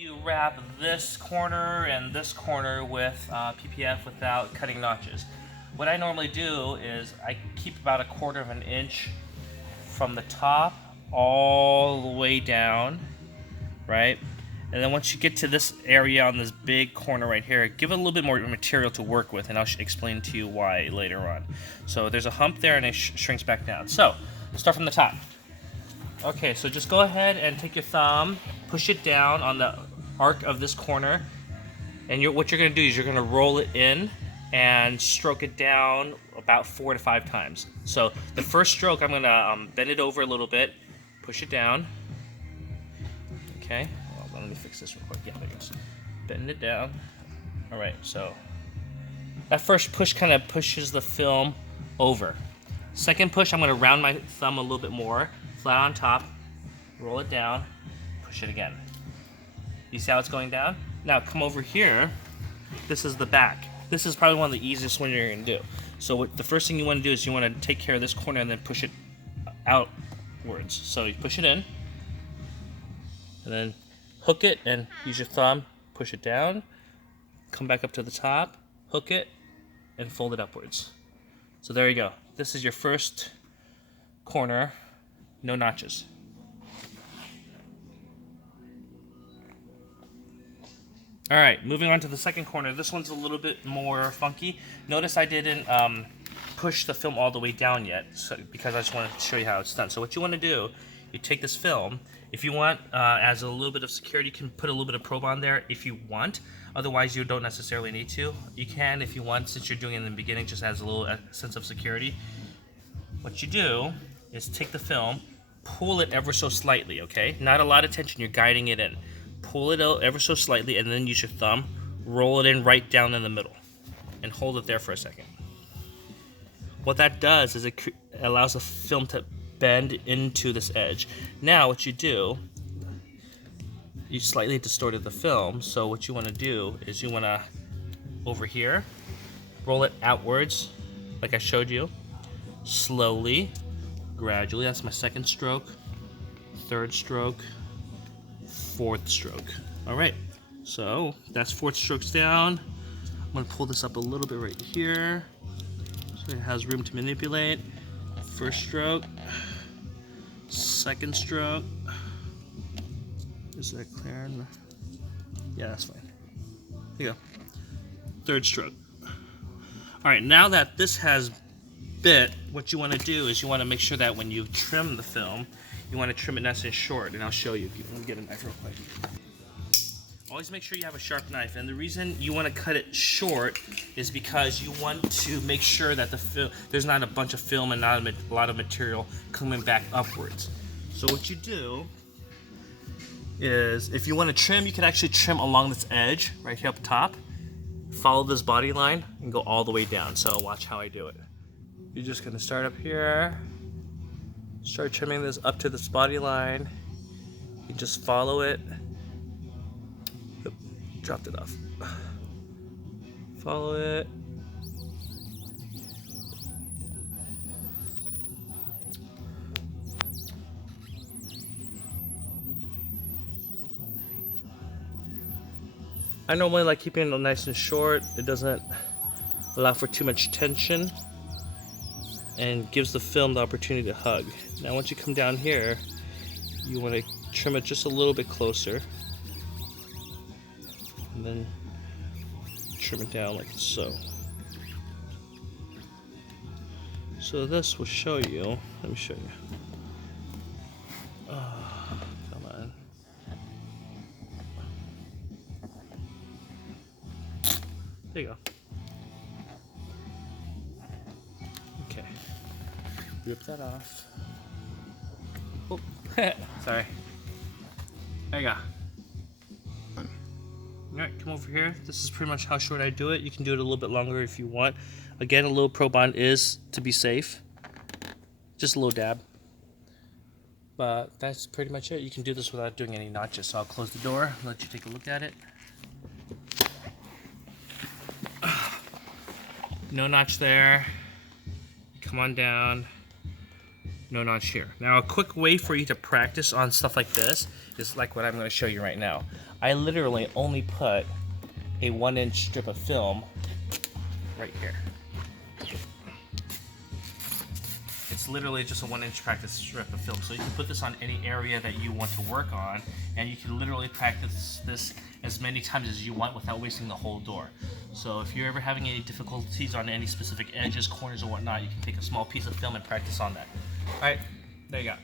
You wrap this corner and this corner with PPF without cutting notches. What I normally do is I keep about 1/4 of an inch from the top all the way down, right? And then once you get to this area on this big corner right here, give it a little bit more material to work with, and I'll explain to you why later on. So there's a hump there and it shrinks back down. So start from the top. Okay, so just go ahead and take your thumb, push it down on the arc of this corner, and what you're going to do is you're going to roll it in and stroke it down about 4 to 5 times. So the first stroke, I'm going to bend it over a little bit, push it down. Okay, well, let me fix this real quick. Yeah, there it goes. Bend it down. All right, so that first push kind of pushes the film over. Second push, I'm going to round my thumb a little bit more, flat on top, roll it down, push it again. You see how it's going down? Now come over here. This is the back. This is probably one of the easiest ones you're going to do. So the first thing you want to do is you want to take care of this corner and then push it outwards. So you push it in, and then hook it and use your thumb, push it down, come back up to the top, hook it, and fold it upwards. So there you go. This is your first corner, no notches. All right, moving on to the second corner. This one's a little bit more funky. Notice I didn't push the film all the way down yet, because I just wanted to show you how it's done. So what you want to do, you take this film. If you want, as a little bit of security, you can put a little bit of probe on there if you want. Otherwise, you don't necessarily need to. You can if you want, since you're doing it in the beginning, just as a little sense of security. What you do is take the film, pull it ever so slightly, okay? Not a lot of tension, you're guiding it in. Pull it out ever so slightly, and then use your thumb, roll it in right down in the middle, and hold it there for a second. What that does is it allows the film to bend into this edge. Now what you do, you slightly distorted the film, so what you want to do is you want to, over here, roll it outwards, like I showed you, slowly, gradually. That's my second stroke, third stroke, fourth stroke. All right, so that's 4 strokes down. I'm gonna pull this up a little bit right here so it has room to manipulate. First stroke, second stroke. Is that clear? Yeah, that's fine. Here you go. Third stroke. All right, now that this has bit, what you want to do is you want to make sure that when you trim the film, you want to trim it nice and short, and I'll show you. Let me get a knife real quick. Always make sure you have a sharp knife, and the reason you want to cut it short is because you want to make sure that there's not a bunch of film and not a lot of material coming back upwards. So what you do is, if you want to trim, you can actually trim along this edge right here up top. Follow this body line and go all the way down. So watch how I do it. You're just going to start up here. Start trimming this up to this body line. You just follow it. Oop, dropped it off. Follow it. I normally like keeping it nice and short. It doesn't allow for too much tension and gives the film the opportunity to hug. Now once you come down here, you want to trim it just a little bit closer, and then trim it down like so. So this will show you, let me show you. Oh, come on. There you go. Okay. Rip that off. Oh, sorry. There you go. Alright, come over here. This is pretty much how short I do it. You can do it a little bit longer if you want. Again, a little probe on is to be safe. Just a little dab. But that's pretty much it. You can do this without doing any notches. So I'll close the door and let you take a look at it. No notch there. Come on down. No notch here. Now a quick way for you to practice on stuff like this is like what I'm going to show you right now. I literally only put a 1-inch strip of film right here. It's literally just a 1-inch practice strip of film. So you can put this on any area that you want to work on, and you can literally practice this as many times as you want without wasting the whole door. So if you're ever having any difficulties on any specific edges, corners, or whatnot, you can take a small piece of film and practice on that. All right, there you go.